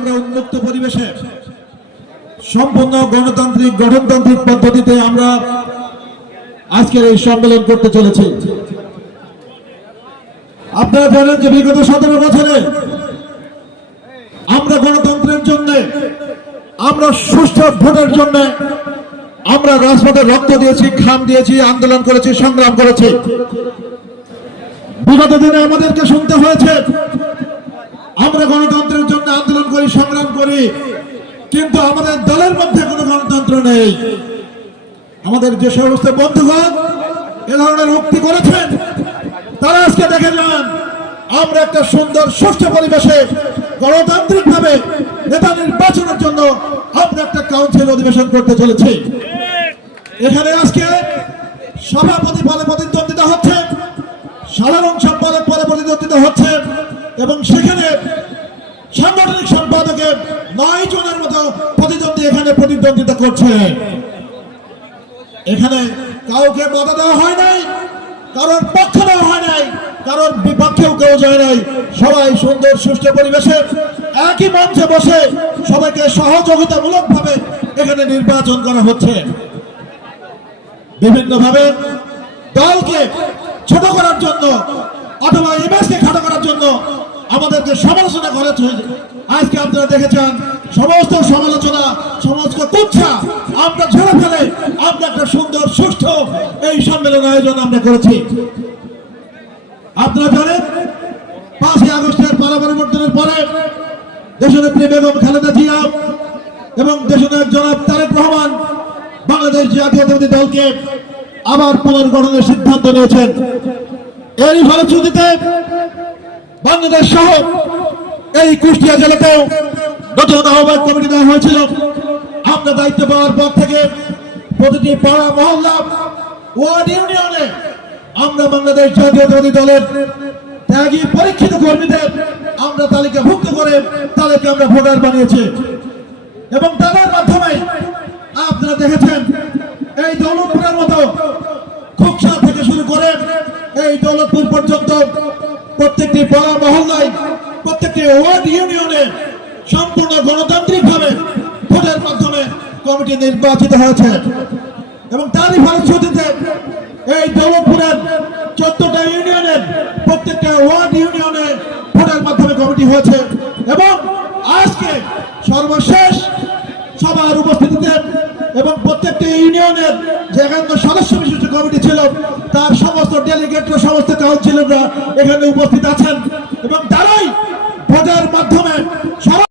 আমরা উন্মুক্ত পরিবেশে সম্পূর্ণ গণতান্ত্রিক পদ্ধতিতে আমরা আজকের এই সম্মেলন করতে চলেছি। আপনারা জানেন যে বিগত 17 বছরে আমরা গণতন্ত্রের জন্য, আমরা সুষ্ঠু ভোটের জন্য আমরা রাজপথে রক্ত দিয়েছি, ঘাম দিয়েছি, আন্দোলন করেছি, সংগ্রাম করেছি। বিগত দিনে আমাদেরকে শুনতে হয়েছে আমরা গণতন্ত্রের জন্য আন্দোলন করি, সংগ্রাম করি, কিন্তু আমাদের দলের মধ্যে কোনো গণতন্ত্র নেই। আমাদের যে সমস্ত বন্ধুগণ এ ধরনের উক্তি করেছেন তারা আজকে দেখে যান আমরা একটা সুন্দর সুষ্ঠু পরিবেশে গণতান্ত্রিক ভাবে নেতা নির্বাচনের জন্য আমরা একটা কাউন্সিল অধিবেশন করতে চলেছি। এখানে আজকে সভাপতি পদে প্রতিদ্বন্দ্বিতা হচ্ছে, সাধারণ সম্পাদক পদে প্রতিদ্বন্দ্বিতা হচ্ছে এবং সেখানে সাংগঠনিক সম্পাদকে 9 জনের মতো প্রতিদ্বন্দ্বী এখানে প্রতিদ্বন্দ্বিতা করছে। এখানে কাউকে বাধা দেওয়া হয় নাই, কারোর পক্ষ দেওয়া হয় নাই, কারোর বিপক্ষেও কেউ যায় নাই। সবাই সুন্দর সুষ্ঠু পরিবেশে একই মঞ্চে বসে সবাইকে সহযোগিতামূলক ভাবে এখানে নির্বাচন করা হচ্ছে। বিভিন্ন ভাবে দলকে ছোট করার জন্য অথবা ইমেজকে খাটো করার জন্য আমাদেরকে সমালোচনা করা হয়েছে। আজকে আপনারা দেখেছেন সমস্ত সমালোচনা, সমস্ত কুচ্ছা আমরা ঝেড়ে ফেলে আমরা একটা সুন্দর সুষ্ঠু এই সম্মেলন আয়োজন আমরা করেছি। আপনারা জানেন 5ই আগস্টের পালা পরিবর্তনের পরে দেশনেত্রী বেগম খালেদা জিয়া এবং দেশনায়ক জনাব তারেক রহমান বাংলাদেশ জাতীয়তাবাদী দলকে আবার পুনর্গঠনের সিদ্ধান্ত নিয়েছেন। এরই ফলশ্রুতিতে বাংলাদেশ সহ এই কুষ্টিয়া জেলাতেও নতুন আহ্বায়ক কমিটি দেওয়া হয়েছিল। আমরা দায়িত্ব পাওয়ার পর থেকে প্রতিটি পাড়া মহল্লা ওয়ার্ড ইউনিয়নে আমরা বাংলাদেশ জাতীয়তাবাদী দলের ত্যাগী পরীক্ষিত কর্মীদের আমরা তালিকাভুক্ত করে তাদেরকে আমরা ভোটার বানিয়েছি এবং তাদের মাধ্যমে আপনারা দেখেছেন এই দৌলতপুরের মতো খুকসা থেকে শুরু করে এই দৌলতপুর পর্যন্ত প্রত্যেকটি পাড়া মহল্লায়, প্রত্যেকটি ওয়ার্ড ইউনিয়নে সম্পূর্ণ গণতান্ত্রিক ভাবে ভোটের মাধ্যমে কমিটি নির্বাচিত হয়েছে এবং তারই ফলশ্রুতিতে এই দৌলতপুরের 14টা ইউনিয়নের প্রত্যেকটা ওয়ার্ড ইউনিয়নে ভোটের মাধ্যমে কমিটি হয়েছে এবং আজকে সর্বশেষ সবার উপস্থিতিতে এবং প্রত্যেকটি ইউনিয়নের যে 51 সদস্য বিশিষ্ট কমিটি ছিল তার সমস্ত ডেলিগেটরা, সমস্ত কাউন্সিলররা এখানে উপস্থিত আছেন এবং তারাই